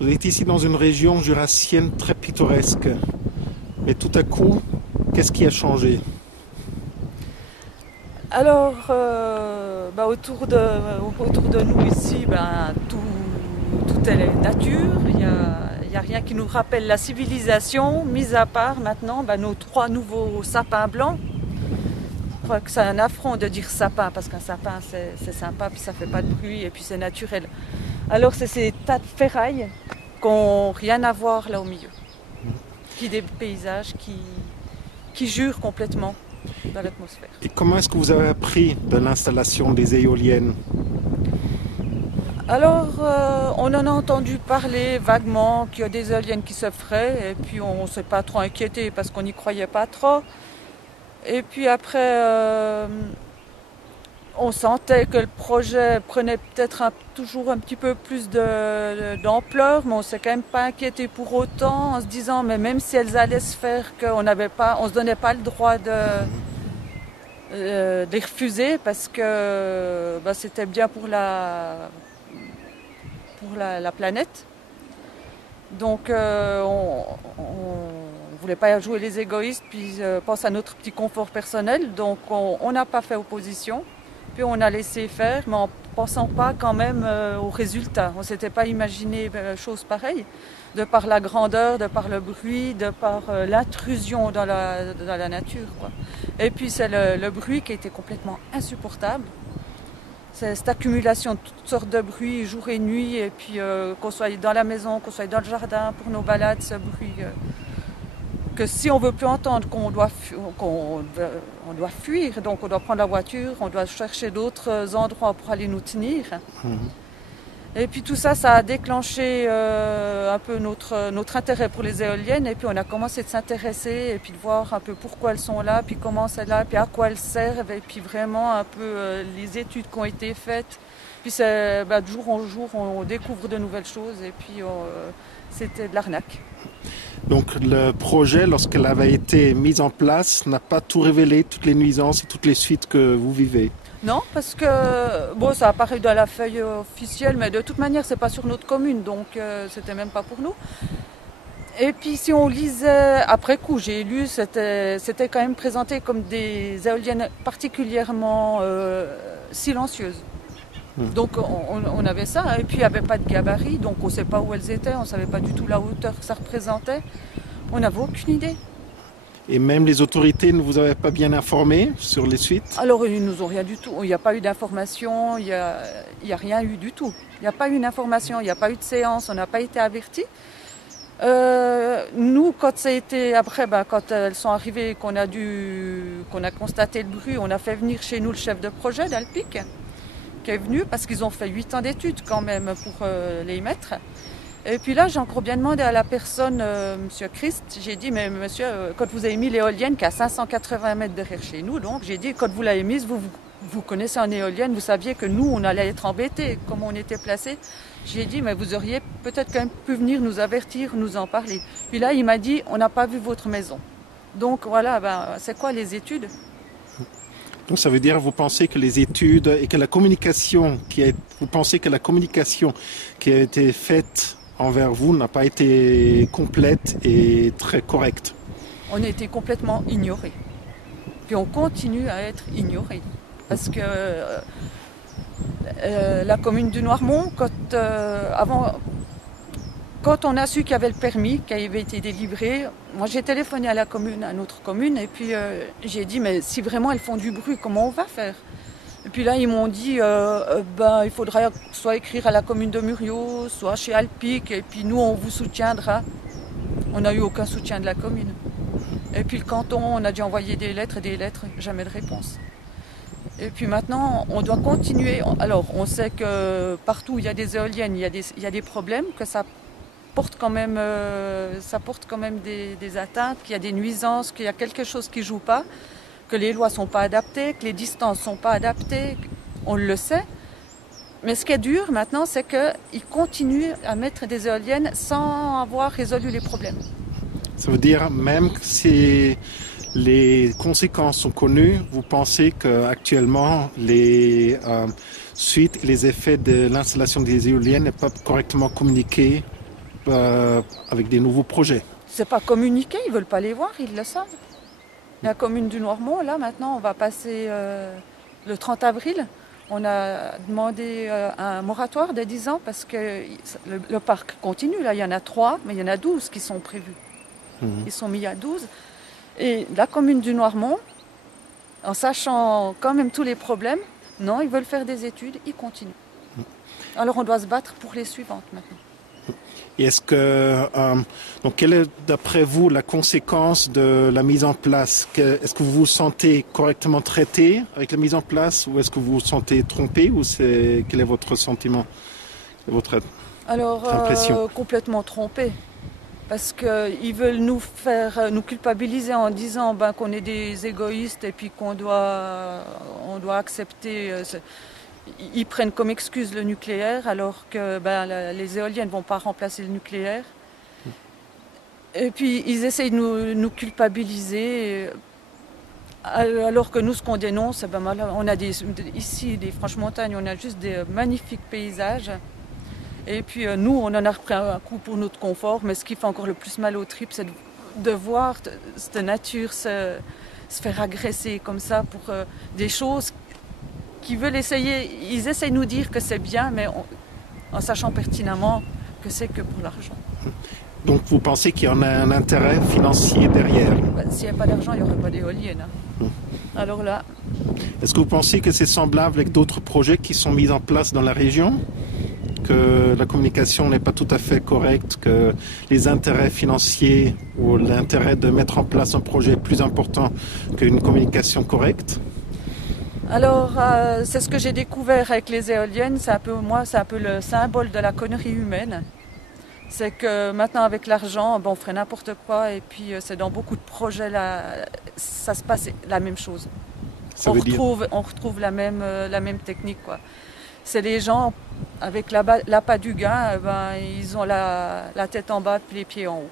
Vous êtes ici dans une région jurassienne très pittoresque. Mais tout à coup, qu'est-ce qui a changé? Alors, autour de nous ici, tout est nature. Il y a rien qui nous rappelle la civilisation, mis à part maintenant nos trois nouveaux sapins blancs. Je crois que c'est un affront de dire sapin, parce qu'un sapin c'est sympa, puis ça fait pas de bruit, et puis c'est naturel. Alors c'est ces tas de ferrailles qui n'ont rien à voir là au milieu, qui des paysages qui jurent complètement dans l'atmosphère. Et comment est-ce que vous avez appris de l'installation des éoliennes? Alors, on en a entendu parler vaguement qu'il y a des éoliennes qui se feraient, et puis on ne s'est pas trop inquiété parce qu'on n'y croyait pas trop. Et puis après, on sentait que le projet prenait peut-être toujours un petit peu plus d'ampleur, mais on ne s'est quand même pas inquiété pour autant, en se disant, mais même si elles allaient se faire, on ne se donnait pas le droit de les refuser, parce que c'était bien pour la planète. Donc on voulait pas jouer les égoïstes, puis pense à notre petit confort personnel. Donc on n'a pas fait opposition, puis on a laissé faire, mais en pensant pas quand même aux résultats. On s'était pas imaginé chose pareille, de par la grandeur, de par le bruit, de par l'intrusion dans la nature, quoi. Et puis c'est le bruit qui était complètement insupportable. C'est cette accumulation de toutes sortes de bruits, jour et nuit, et puis qu'on soit dans la maison, qu'on soit dans le jardin pour nos balades, ce bruit que si on veut plus entendre, on doit fuir, donc on doit prendre la voiture, on doit chercher d'autres endroits pour aller nous tenir. Et puis tout ça, ça a déclenché un peu notre intérêt pour les éoliennes, et puis on a commencé de s'intéresser, et puis de voir un peu pourquoi elles sont là, puis comment c'est là, puis à quoi elles servent, et puis vraiment un peu les études qui ont été faites. Puis de jour en jour, on découvre de nouvelles choses, et puis c'était de l'arnaque. Donc le projet, lorsqu'il avait été mis en place, n'a pas tout révélé, toutes les nuisances et toutes les suites que vous vivez. Non, parce que ça apparaît dans la feuille officielle, mais de toute manière, c'est pas sur notre commune, donc c'était même pas pour nous. Et puis si on lisait après coup, j'ai lu, c'était quand même présenté comme des éoliennes particulièrement silencieuses. Donc on avait ça, et puis il n'y avait pas de gabarit, donc on ne sait pas où elles étaient, on ne savait pas du tout la hauteur que ça représentait. On n'avait aucune idée. Et même les autorités ne vous avaient pas bien informé sur les suites? Alors ils nous ont rien du tout, il n'y a pas eu d'information, il n'y a rien eu du tout. Il n'y a pas eu d'information, il n'y a pas eu de séance, on n'a pas été avertis. Nous, quand ça a été après, quand elles sont arrivées, qu'on a constaté le bruit, on a fait venir chez nous le chef de projet d'Alpic, qui est venu parce qu'ils ont fait 8 ans d'études quand même pour les mettre. Et puis là, j'ai encore bien demandé à la personne, monsieur Christ, j'ai dit, mais monsieur, quand vous avez mis l'éolienne qui est à 580 mètres derrière chez nous, donc j'ai dit, quand vous l'avez mise, vous connaissez en éolienne, vous saviez que nous, on allait être embêtés, comme on était placés. J'ai dit, mais vous auriez peut-être quand même pu venir nous avertir, nous en parler. Puis là, il m'a dit, on n'a pas vu votre maison. Donc voilà, c'est quoi les études? Donc ça veut dire vous pensez que les études et que la communication vous pensez que la communication qui a été faite envers vous n'a pas été complète et très correcte. On a été complètement ignorés. Puis on continue à être ignorés. Parce que la commune du Noirmont, quand on a su qu'il y avait le permis, qui avait été délivré, moi j'ai téléphoné à notre commune, et puis j'ai dit, mais si vraiment elles font du bruit, comment on va faire? Et puis là, ils m'ont dit, il faudra soit écrire à la commune de Muriot, soit chez Alpic, et puis nous, on vous soutiendra. On n'a eu aucun soutien de la commune. Et puis le canton, on a dû envoyer des lettres, jamais de réponse. Et puis maintenant, on doit continuer. Alors, on sait que partout où il y a des éoliennes, il y a des problèmes, que ça porte quand même des atteintes, qu'il y a des nuisances, qu'il y a quelque chose qui ne joue pas, que les lois ne sont pas adaptées, que les distances ne sont pas adaptées, on le sait. Mais ce qui est dur maintenant, c'est qu'ils continuent à mettre des éoliennes sans avoir résolu les problèmes. Ça veut dire même si les conséquences sont connues, vous pensez qu'actuellement les suites et les effets de l'installation des éoliennes n'est pas correctement communiqués avec des nouveaux projets. C'est pas communiqué, ils veulent pas les voir, ils le savent. La commune du Noirmont, là maintenant, on va passer le 30 avril. On a demandé un moratoire de 10 ans parce que le parc continue. Là, il y en a 3, mais il y en a 12 qui sont prévus. Ils sont mis à 12. Et la commune du Noirmont, en sachant quand même tous les problèmes, non, ils veulent faire des études, ils continuent. Alors on doit se battre pour les suivantes maintenant. Et est-ce que, donc quelle est d'après vous la conséquence de la mise en place? Est-ce que vous vous sentez correctement traité avec la mise en place ou est-ce que vous vous sentez trompé ou quel est votre sentiment, votre impression? Complètement trompé. Parce qu'ils veulent nous faire nous culpabiliser en disant qu'on est des égoïstes et puis on doit accepter. Ils prennent comme excuse le nucléaire alors que les éoliennes ne vont pas remplacer le nucléaire. Et puis ils essayent de nous culpabiliser alors que nous ce qu'on dénonce, on a ici des franches montagnes, on a juste des magnifiques paysages. Et puis nous, on en a repris un coup pour notre confort, mais ce qui fait encore le plus mal aux tripes, c'est de voir cette nature se faire agresser comme ça pour des choses qui veulent essayer. Ils essayent de nous dire que c'est bien, mais en sachant pertinemment que c'est que pour l'argent. Donc vous pensez qu'il y en a un intérêt financier derrière? S'il n'y a pas d'argent, il n'y aurait pas d'éoliennes. Alors là... Est-ce que vous pensez que c'est semblable avec d'autres projets qui sont mis en place dans la région? Que la communication n'est pas tout à fait correcte, que les intérêts financiers ou l'intérêt de mettre en place un projet est plus important qu'une communication correcte? Alors, c'est ce que j'ai découvert avec les éoliennes, c'est un peu le symbole de la connerie humaine. C'est que maintenant avec l'argent, on ferait n'importe quoi et puis c'est dans beaucoup de projets là, ça se passe la même chose. On retrouve la même technique, quoi. C'est les gens, avec l'appât du gain, ils ont la tête en bas puis les pieds en haut.